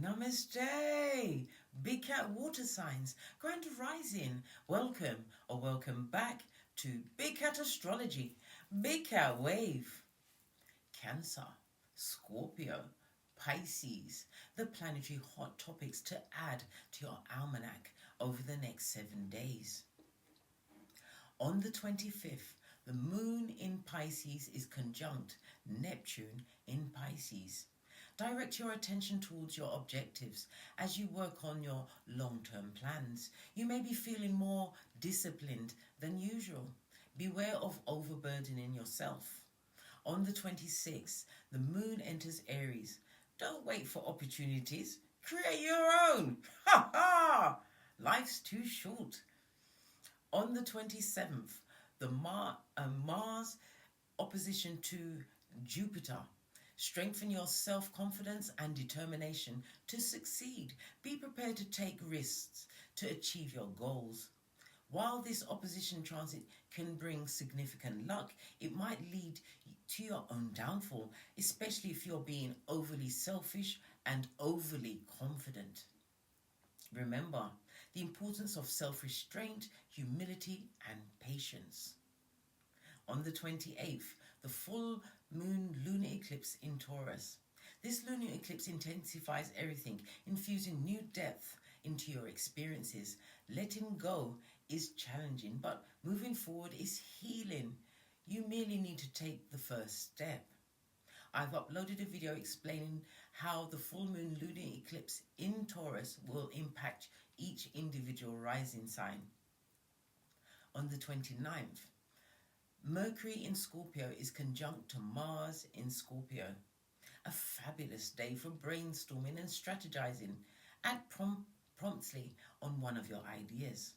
Namaste, Big Cat Water Signs, Grand Rising. Welcome back to Big Cat Astrology, Big Cat Wave. Cancer, Scorpio, Pisces, the planetary hot topics to add to your almanac over the next 7 days. On the 25th, the moon in Pisces is conjunct Neptune in Pisces. Direct your attention towards your objectives as you work on your long-term plans. You may be feeling more disciplined than usual. Beware of overburdening yourself. On the 26th, the moon enters Aries. Don't wait for opportunities. Create your own. Ha ha! Life's too short. On the 27th, the Mars opposition to Jupiter. Strengthen your self-confidence and determination to succeed. Be prepared to take risks to achieve your goals. While this opposition transit can bring significant luck, it might lead to your own downfall, especially if you're being overly selfish and overly confident. Remember the importance of self-restraint, humility, and patience. On the 28th, the full moon lunar eclipse in Taurus. This lunar eclipse intensifies everything, infusing new depth into your experiences. Letting go is challenging, but moving forward is healing. You merely need to take the first step. I've uploaded a video explaining how the full moon lunar eclipse in Taurus will impact each individual rising sign. On the 29th, Mercury in Scorpio is conjunct to Mars in Scorpio. A fabulous day for brainstorming and strategizing. Act promptly on one of your ideas.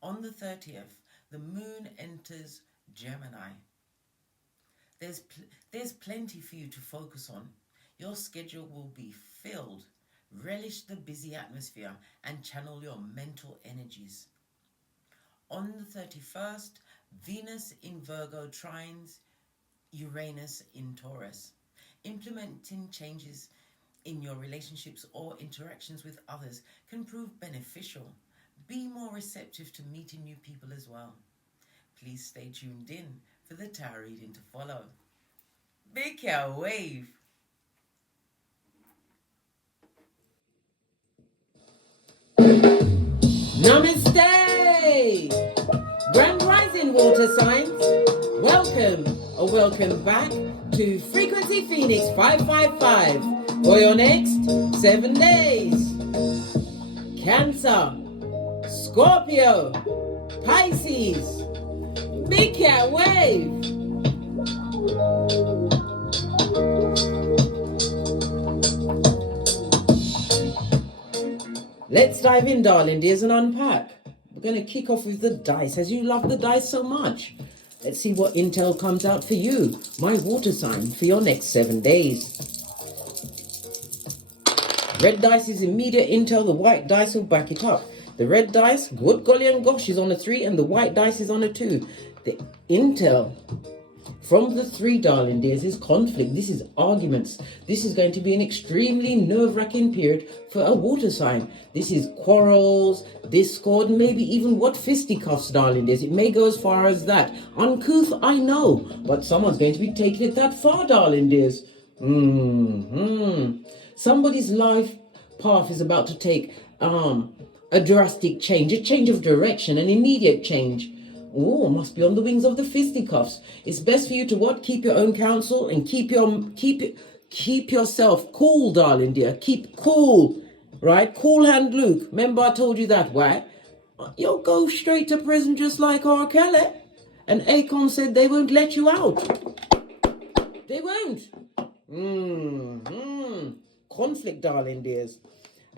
On the 30th, the moon enters Gemini. There's plenty for you to focus on. Your schedule will be filled. Relish the busy atmosphere and channel your mental energies. On the 31st, Venus in Virgo trines Uranus in Taurus. Implementing changes in your relationships or interactions with others can prove beneficial. Be more receptive to meeting new people as well. Please stay tuned in for the tarot reading to follow. Big Cat Wave. Namaste! Grand Rising Water Signs. Welcome back to Frequency Phoenix 555 for your next 7 days. Cancer, Scorpio, Pisces, Big Cat Wave. Let's dive in, darling dears, and unpack. We're going to kick off with the dice, as you love the dice so much. Let's see what intel comes out for you, my water sign, for your next 7 days. Red dice is immediate intel. The white dice will back it up. The red dice, good golly and gosh, is on a 3, and the white dice is on a 2. The intel from the 3, darling dears, is conflict. This is arguments. This is going to be an extremely nerve-wracking period for a water sign. This is quarrels, discord, maybe even what fisticuffs, darling dears. It may go as far as that. Uncouth, I know, but someone's going to be taking it that far, darling dears. Somebody's life path is about to take a drastic change, a change of direction, an immediate change. Oh, must be on the wings of the fisticuffs. It's best for you to what? Keep your own counsel and keep yourself cool, darling dear. Keep cool, right? Cool hand Luke. Remember I told you that, why? You'll go straight to prison just like R. Kelly. And Akon said they won't let you out. They won't. Conflict, darling dears.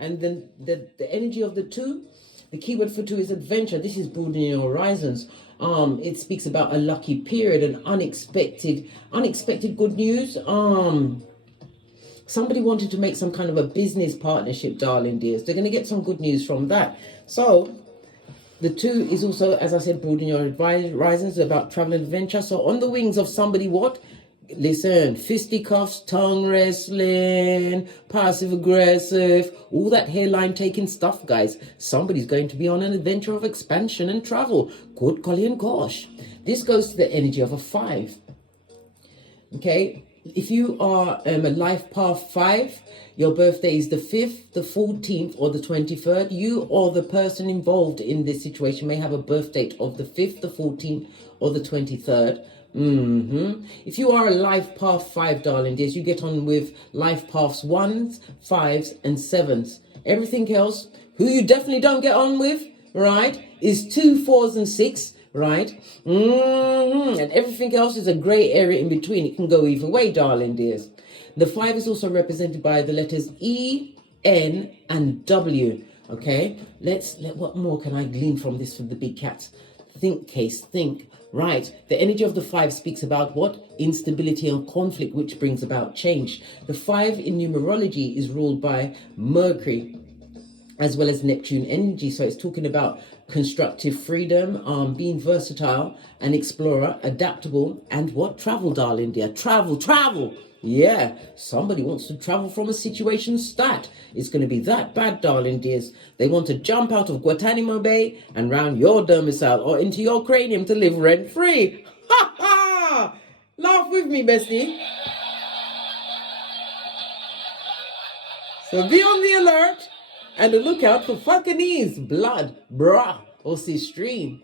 And then the energy of the 2, the keyword for 2 is adventure. This is broadening your horizons. It speaks about a lucky period, an unexpected good news. Somebody wanted to make some kind of a business partnership, darling dears. They're going to get some good news from that. So the 2 is also, as I said, broadening your horizons, about travel and adventure. So on the wings of somebody what? Listen, fisticuffs, tongue wrestling, passive aggressive, all that hairline taking stuff, guys. Somebody's going to be on an adventure of expansion and travel. Good golly and gosh. This goes to the energy of a 5. Okay, if you are a life path 5, your birthday is the 5th, the 14th, or the 23rd. You or the person involved in this situation may have a birth date of the 5th, the 14th, or the 23rd. If you are a life path 5, darling dears, you get on with life paths 1s, 5s, and 7s. Everything else, who you definitely don't get on with, right, is 2, 4s, and 6. Right? And everything else is a grey area in between. It can go either way, darling dears. The 5 is also represented by the letters E, N, and W. Okay? What more can I glean from this for the big cats? Think, case, think. Right. The energy of the 5 speaks about what? Instability and conflict, which brings about change. The 5 in numerology is ruled by Mercury as well as Neptune energy. So it's talking about constructive freedom, being versatile, an explorer, adaptable, and what? Travel, darling dear. Travel. Yeah, somebody wants to travel from a situation stat. It's going to be that bad, darling dears. They want to jump out of Guantanamo Bay and round your domicile or into your cranium to live rent-free. Ha ha! Laugh with me, bestie. So be on the alert and a lookout for fucking blood, brah, or stream.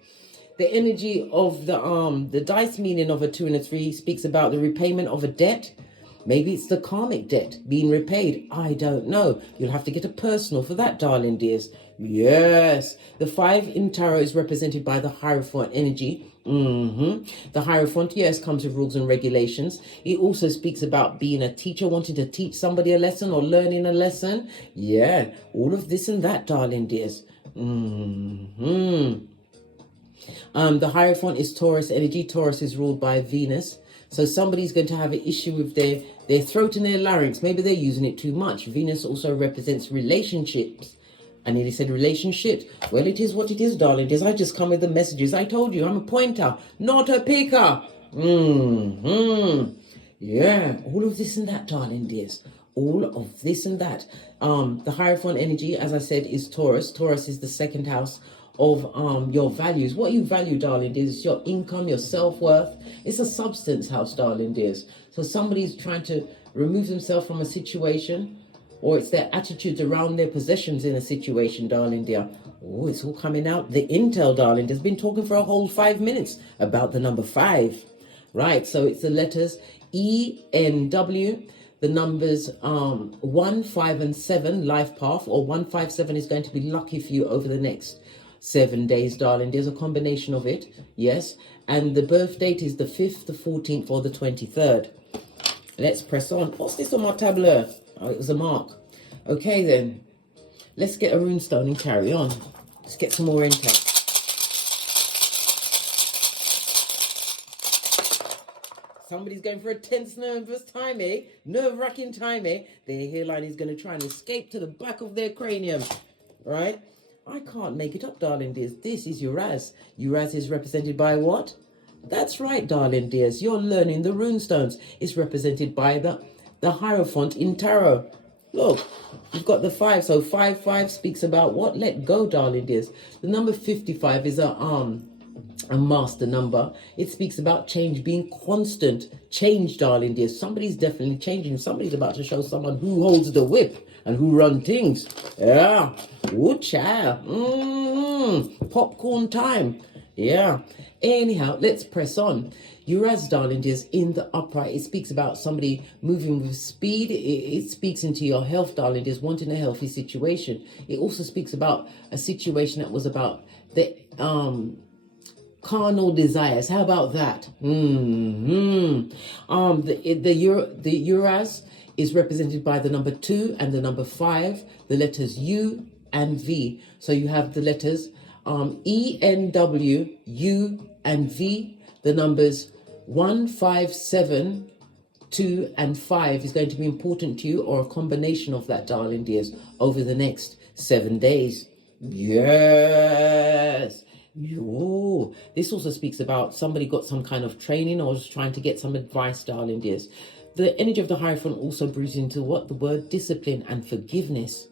The energy of the dice meaning of a 2 and a 3 speaks about the repayment of a debt. Maybe it's the karmic debt being repaid. I don't know. You'll have to get a personal for that, darling dears. Yes. The 5 in tarot is represented by the Hierophant energy. The Hierophant, yes, comes with rules and regulations. It also speaks about being a teacher, wanting to teach somebody a lesson or learning a lesson. Yeah, all of this and that, darling dears. The Hierophant is Taurus energy. Taurus is ruled by Venus. So somebody's going to have an issue with their throat and their larynx. Maybe they're using it too much. Venus also represents relationships. I nearly said relationships. Well, it is what it is, darling dears. I just come with the messages. I told you, I'm a pointer, not a picker. Yeah, all of this and that, darling dears. All of this and that. The Hierophant energy, as I said, is Taurus. Taurus is the 2nd house of your values. What you value, darling dears, is your income, your self-worth. It's a substance house, darling dears. So somebody's trying to remove themselves from a situation, or it's their attitudes around their possessions in a situation, darling dear. Oh, it's all coming out. The intel, darling, has been talking for a whole 5 minutes about the number 5. Right, so it's the letters E, N, W. The numbers 1, 5, and 7, life path, or 157 is going to be lucky for you over the next 7 days, darling. There's a combination of it, yes. And the birth date is the 5th, the 14th, or the 23rd. Let's press on. What's this on my tableau? Oh, it was a mark. Okay, then. Let's get a runestone and carry on. Let's get some more intel. Somebody's going for a tense, nervous time, eh? Nerve-wracking time, eh? Their hairline is going to try and escape to the back of their cranium, right? I can't make it up, darling dears. This is Uraz. Uraz is represented by what? That's right, darling dears. You're learning the runestones. It's represented by the Hierophant in tarot. Look, you've got the 5. So 5 speaks about what? Let go, darling dears. The number 55 is a master number. It speaks about change being constant. Change, darling dears. Somebody's definitely changing. Somebody's about to show someone who holds the whip and who run things. Yeah. Ooh, child. Popcorn time. Yeah. Anyhow, let's press on. Uraz, darling dears, in the upright, it speaks about somebody moving with speed. It speaks into your health, darling dears, wanting a healthy situation. It also speaks about a situation that was about the carnal desires. How about that? The Uraz is represented by the number 2 and the number 5, the letters U and V. So you have the letters E, N, W, U, and V. The numbers 1, 5, 7, 2, and 5 is going to be important to you, or a combination of that, darling dears, over the next 7 days. Yes. This also speaks about somebody got some kind of training or was trying to get some advice, darling dears. The energy of the Hierophant also brews into what? The word discipline and forgiveness.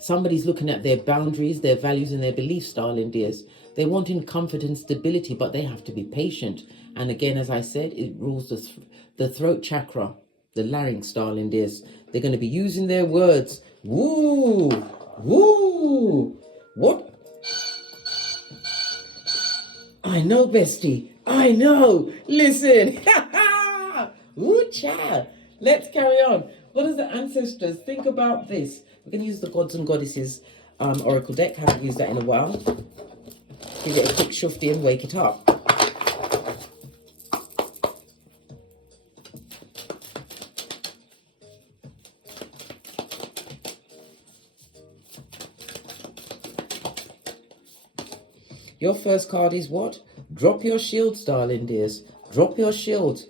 Somebody's looking at their boundaries, their values and their beliefs, darling dears. They're wanting comfort and stability, but they have to be patient. And again, as I said, it rules the throat chakra, the larynx, darling dears. They're going to be using their words. Woo! Woo! What? I know, bestie. I know. Listen. Ooh, child. Let's carry on. What does the ancestors think about this? We're going to use the Gods and Goddesses Oracle deck. Haven't used that in a while. Give it a quick shufti and wake it up. Your first card is what? Drop your shields, darling dears. Drop your shields.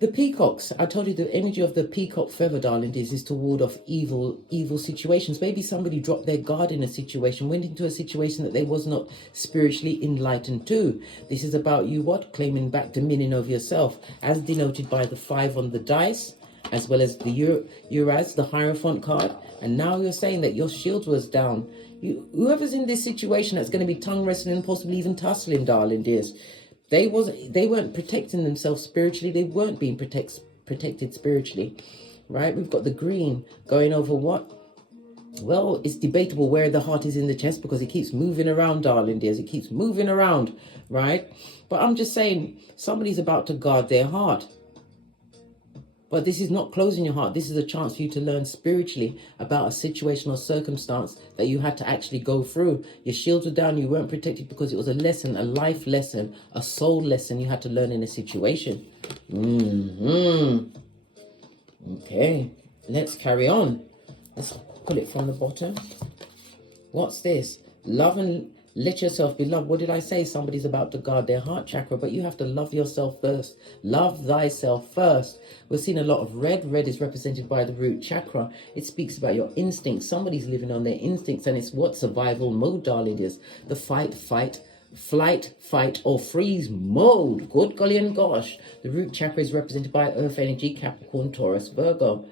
The peacocks, I told you the energy of the peacock feather, darling dears, is to ward off evil situations. Maybe somebody dropped their guard in a situation, went into a situation that they was not spiritually enlightened to. This is about you, what? Claiming back dominion over yourself, as denoted by the 5 on the dice, as well as the Uras, the Hierophant card. And now you're saying that your shield was down. Whoever's in this situation that's going to be tongue wrestling and possibly even tussling, darling dears, they weren't protecting themselves spiritually. They weren't being protected spiritually, right? We've got the green going over what? Well, it's debatable where the heart is in the chest because it keeps moving around, darling dears. It keeps moving around, right? But I'm just saying, somebody's about to guard their heart. But this is not closing your heart. This is a chance for you to learn spiritually about a situation or circumstance that you had to actually go through. Your shields were down. You weren't protected because it was a lesson, a life lesson, a soul lesson you had to learn in a situation. Okay, let's carry on. Let's pull it from the bottom. What's this? Love and let yourself be loved. What did I say? Somebody's about to guard their heart chakra, but you have to love yourself first. Love thyself first. We're seeing a lot of red. Red is represented by the root chakra. It speaks about your instincts. Somebody's living on their instincts, and it's what survival mode, darling, is. The fight, flight, fight, or freeze mode. Good golly and gosh. The root chakra is represented by earth energy, Capricorn, Taurus, Virgo.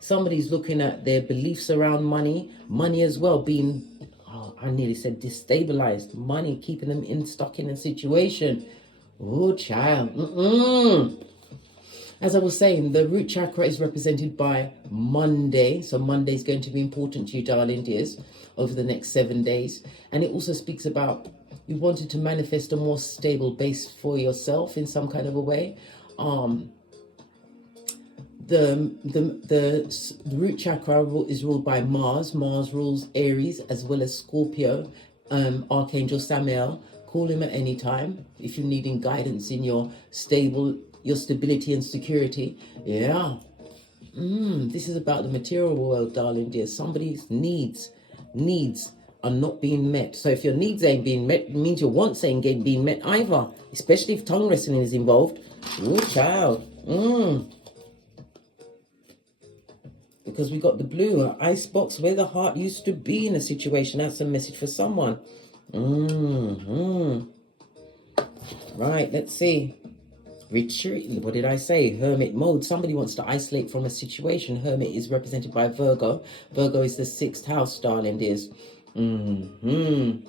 Somebody's looking at their beliefs around money as well, being, I nearly said destabilized. Money, keeping them stuck in a situation. Oh, child. As I was saying, the root chakra is represented by Monday. So Monday is going to be important to you, darling dears, over the next 7 days. And it also speaks about you wanted to manifest a more stable base for yourself in some kind of a way. The root chakra is ruled by Mars. Mars rules Aries as well as Scorpio. Archangel Samael, call him at any time if you're needing guidance in your stability and security. Yeah. This is about the material world, darling dear. Somebody's needs are not being met. So if your needs ain't being met, it means your wants ain't being met either. Especially if tongue wrestling is involved. Oh, child. Because we got the blue icebox where the heart used to be in a situation. That's a message for someone. Right, let's see. Retreat. What did I say? Hermit mode. Somebody wants to isolate from a situation. Hermit is represented by Virgo. Virgo is the 6th house, darling dears. The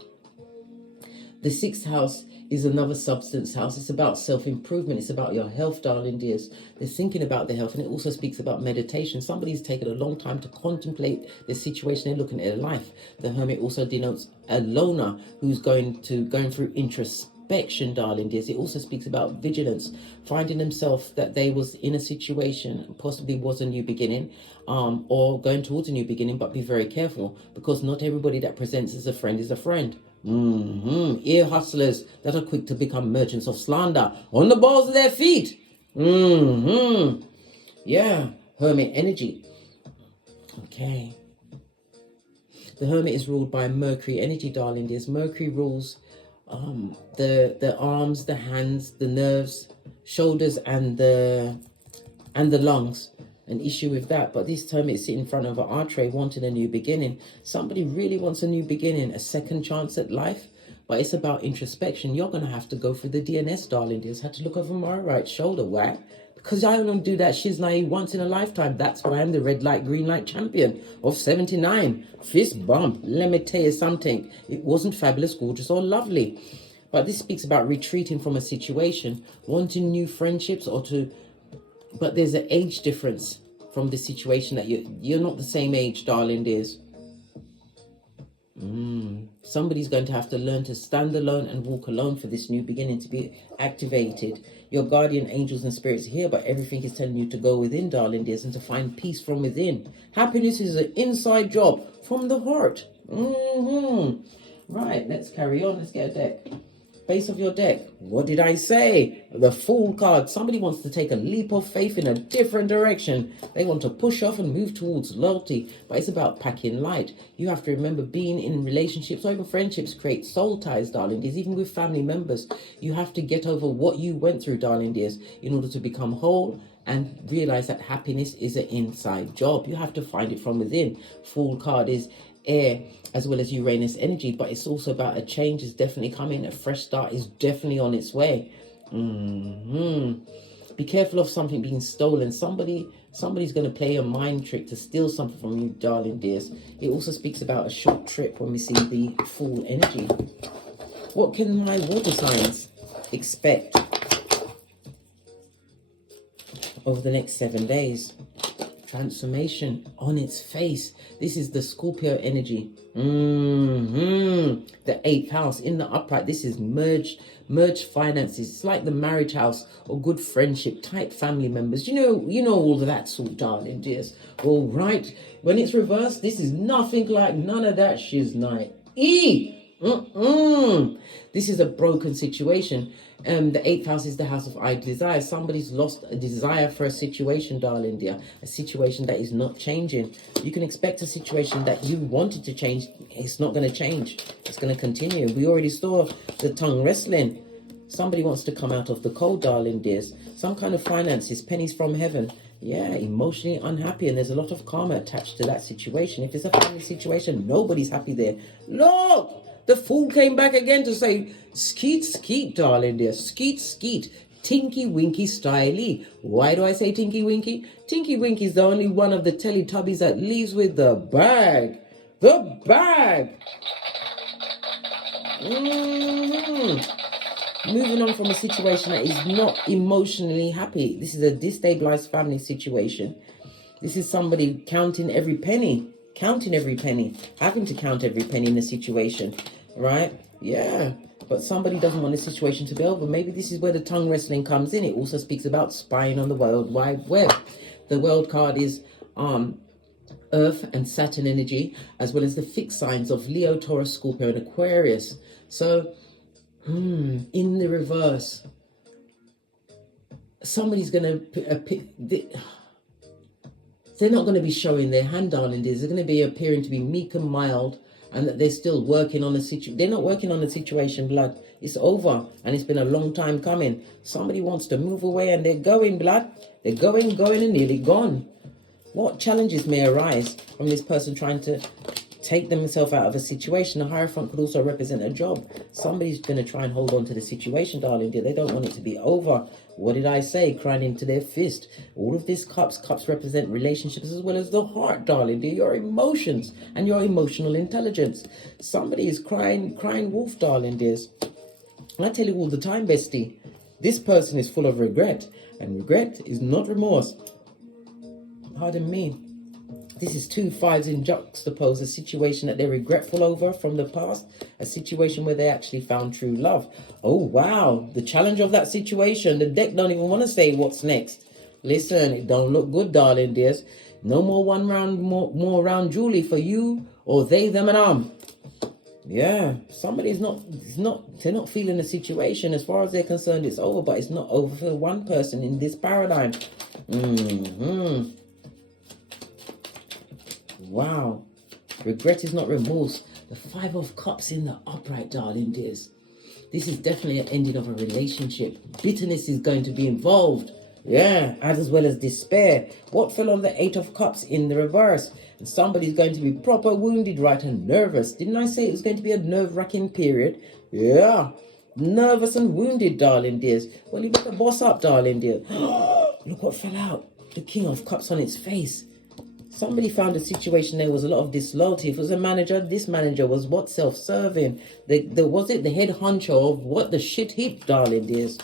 6th house is another substance house. It's about self-improvement. It's about your health, darling dears. They're thinking about their health, and it also speaks about meditation. Somebody's taken a long time to contemplate the situation they're looking at their life. The hermit also denotes a loner who's going through introspection, darling dears. It also speaks about vigilance, finding themselves that they was in a situation, possibly was a new beginning, or going towards a new beginning, but be very careful because not everybody that presents as a friend is a friend. Ear hustlers that are quick to become merchants of slander on the balls of their feet. Yeah, hermit energy. Okay. The hermit is ruled by Mercury energy, darling dears. Mercury rules the arms, the hands, the nerves, shoulders, and the lungs. an issue with that. But this time it's sitting in front of an archway wanting a new beginning. Somebody really wants a new beginning, a second chance at life. But it's about introspection. You're going to have to go through the DNS, darling dears. Had to look over my right shoulder. Why? Because I only do that shiznai once in a lifetime. That's why I'm the red light, green light champion of 79. Fist bump. Let me tell you something. It wasn't fabulous, gorgeous, or lovely. But this speaks about retreating from a situation, wanting new friendships but there's an age difference from the situation that you're not the same age, darling dears. Somebody's going to have to learn to stand alone and walk alone for this new beginning to be activated. Your guardian angels and spirits are here, but everything is telling you to go within, darling dears, and to find peace from within. Happiness is an inside job from the heart. Right, let's carry on. Let's get a deck. Base of your deck. What did I say? The Fool card. Somebody wants to take a leap of faith in a different direction. They want to push off and move towards loyalty, but it's about packing light. You have to remember, being in relationships or even friendships create soul ties, darling dears, even with family members. You have to get over what you went through, darling dears, in order to become whole and realize that happiness is an inside job. You have to find it from within. Fool card is air as well as Uranus energy, but it's also about a change is definitely coming. A fresh start is definitely on its way. Be careful of something being stolen. Somebody's going to play a mind trick to steal something from you, darling dears. It also speaks about a short trip when we see the Fool energy. What can my water signs expect over the next 7 days? Transformation on its face. This is the Scorpio energy. The 8th house in the upright. This is merged finances. It's like the marriage house or good friendship, tight family members. You know all of that sort, darling dears. All right. When it's reversed, this is nothing like none of that shiznai. This is a broken situation. The 8th house is the house of idle desire. Somebody's lost a desire for a situation, darling dear. A situation that is not changing. You can expect a situation that you wanted to change. It's not going to change. It's going to continue. We already saw the tongue wrestling. Somebody wants to come out of the cold, darling dears. Some kind of finances, pennies from heaven. Yeah, emotionally unhappy, and there's a lot of karma attached to that situation. If it's a family situation, nobody's happy there. Look! The Fool came back again to say, skeet, skeet, darling dear. Skeet, skeet. Tinky Winky styly. Why do I say Tinky Winky? Tinky Winky is the only one of the Teletubbies that leaves with the bag. The bag. Moving on from a situation that is not emotionally happy. This is a destabilized family situation. This is somebody counting every penny. Having to count every penny in a situation. Right? Yeah. But somebody doesn't want the situation to be over. Maybe this is where the tongue wrestling comes in. It also speaks about spying on the World Wide Web. The World card is Earth and Saturn energy, as well as the fixed signs of Leo, Taurus, Scorpio, and Aquarius. So, in the reverse, somebody's going to... they're not going to be showing their hand, darling dears. They're going to be appearing to be meek and mild, and that they're still working on the situation. They're not working on the situation, blood. It's over, and it's been a long time coming. Somebody wants to move away, and they're going, blood. They're going, and nearly gone. What challenges may arise from this person trying to take themselves out of a situation? A Hierophant could also represent a job. Somebody's going to try and hold on to the situation, darling dear. They don't want it to be over. What did I say? Crying into their fist. All of these cups represent relationships as well as the heart, darling dear. Your emotions and your emotional intelligence. Somebody is crying wolf, darling dears. I tell you all the time, bestie, this person is full of regret, and regret is not remorse. Pardon me. This is 2 5s in juxtapose, a situation that they're regretful over from the past, a situation where they actually found true love. Oh, wow. The challenge of that situation. The deck don't even want to say what's next. Listen, it don't look good, darling dears. No more more round Julie for you or they, them, and Yeah, somebody's they're not feeling the situation. As far as they're concerned, it's over, but it's not over for one person in this paradigm. Wow. Regret is not remorse. The 5 of Cups in the upright, darling dears. This is definitely an ending of a relationship. Bitterness is going to be involved. Yeah, as well as despair. What fell on the Eight of Cups in the reverse? And somebody's going to be proper wounded, right, and nervous. Didn't I say it was going to be a nerve-wracking period? Yeah. Nervous and wounded, darling dears. Well, you better boss up, darling dear. Look what fell out. The King of Cups on its face. Somebody found a situation there was a lot of disloyalty. If it was a manager, this manager was what? Self-serving. Was it the head honcho of what? The shit heap, darling dears.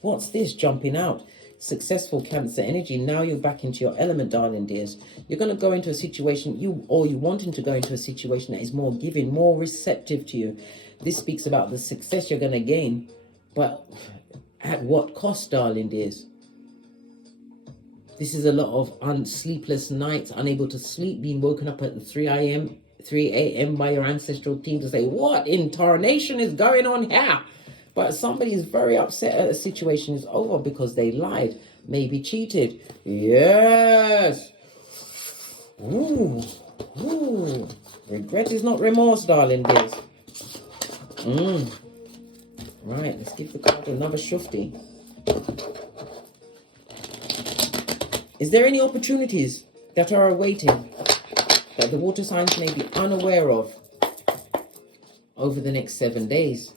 What's this jumping out? Successful Cancer energy. Now you're back into your element, darling dears. You're going to go into a situation, you wanting to go into a situation that is more giving, more receptive to you. This speaks about the success you're going to gain, but at what cost, darling dears? This is a lot of sleepless nights, unable to sleep, being woken up at 3 a.m. by your ancestral team to say, what in tarnation is going on here? But somebody is very upset that a situation is over because they lied, maybe cheated. Yes. Ooh. Ooh. Regret is not remorse, darling dears. Right, let's give the card another shufti. Is there any opportunities that are awaiting that the water signs may be unaware of over the next 7 days?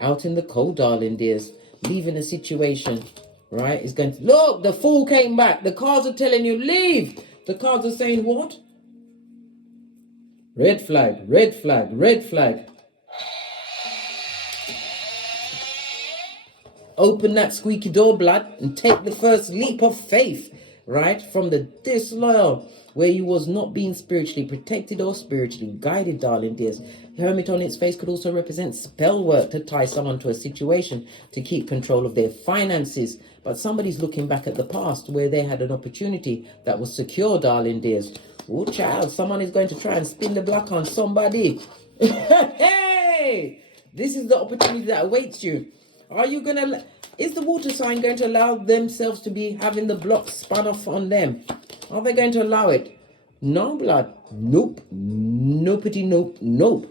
Out in the cold, darling dears, leaving a situation, right, is going to... Look, the Fool came back. The cards are telling you, leave. The cards are saying what? Red flag, red flag, red flag. Open that squeaky door, blood, and take the first leap of faith, right, from the disloyal, where you was not being spiritually protected or spiritually guided, darling dears. Hermit on its face could also represent spell work to tie someone to a situation to keep control of their finances. But somebody's looking back at the past where they had an opportunity that was secure, darling dears. Oh, child, someone is going to try and spin the block on somebody. Hey, this is the opportunity that awaits you. Are you going to... Is the water sign going to allow themselves to be having the block spun off on them? Are they going to allow it? No, blood. Nope. Nopety nope. Nope.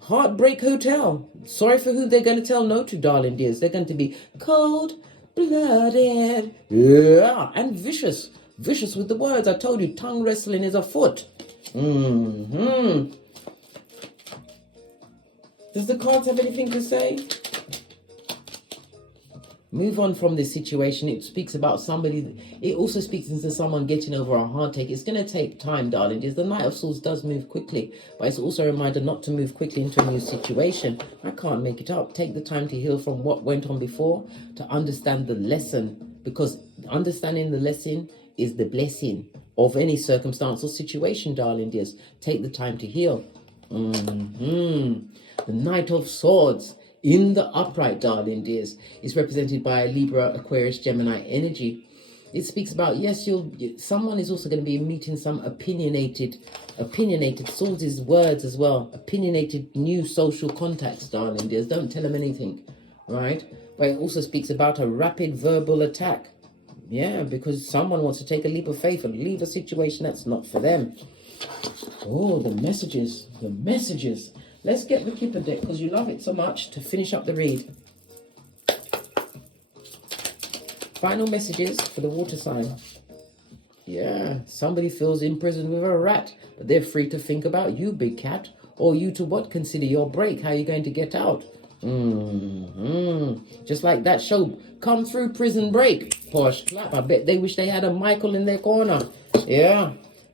Heartbreak Hotel. Sorry for who they're going to tell no to, darling dears. They're going to be cold-blooded. Yeah. And vicious. Vicious with the words. I told you, tongue wrestling is afoot. Does the cards have anything to say? Move on from this situation. It speaks about somebody. It also speaks into someone getting over a heartache. It's going to take time, darling. The Knight of Swords does move quickly, but it's also a reminder not to move quickly into a new situation. I can't make it up. Take the time to heal from what went on before, to understand the lesson, because understanding the lesson is the blessing of any circumstance or situation, darling dears. Take the time to heal. The Knight of Swords. In the upright, darling dears, is represented by Libra, Aquarius, Gemini energy. It speaks about, yes, someone is also going to be meeting some opinionated swords' words as well. Opinionated new social contacts, darling dears. Don't tell them anything, right? But it also speaks about a rapid verbal attack. Yeah, because someone wants to take a leap of faith and leave a situation that's not for them. Oh, the messages, the messages. Let's get the Kipper deck because you love it so much to finish up the read. Final messages for the water sign. Yeah, somebody feels imprisoned with a rat, but they're free to think about you, big cat, or you to what? Consider your break. How are you going to get out? Just like that show, Come Through Prison Break. Posh clap. I bet they wish they had a Michael in their corner. Yeah,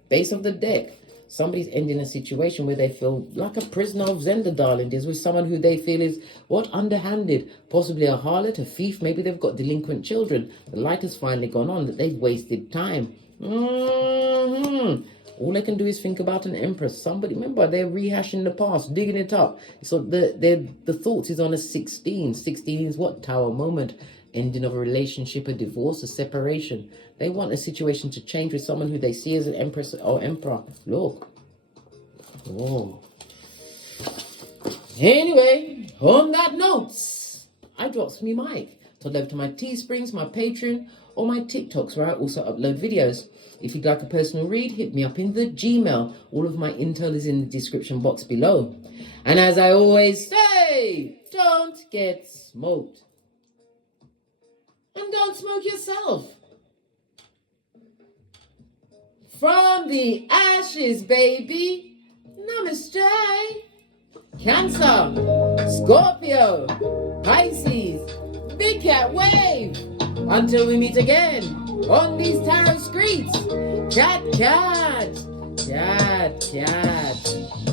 base of the deck. Somebody's ending a situation where they feel like a prisoner of Zenda, darling. There's with someone who they feel is, what, underhanded. Possibly a harlot, a thief. Maybe they've got delinquent children. The light has finally gone on, that they've wasted time. All they can do is think about an empress. Somebody, remember, they're rehashing the past, digging it up. So the thoughts is on a 16. 16 is what? Tower moment. Ending of a relationship, a divorce, a separation. They want a situation to change with someone who they see as an empress or emperor. Look. Oh. Anyway, on that note, I drops me mic. Todd over to my Teesprings, my Patreon, or my TikToks where I also upload videos. If you'd like a personal read, hit me up in the Gmail. All of my intel is in the description box below. And as I always say, Hey, don't get smoked. And don't smoke yourself. From the ashes, baby. Namaste. Cancer, Scorpio, Pisces, Big Cat Wave. Until we meet again on these tarot streets. Cat, cat, cat, cat.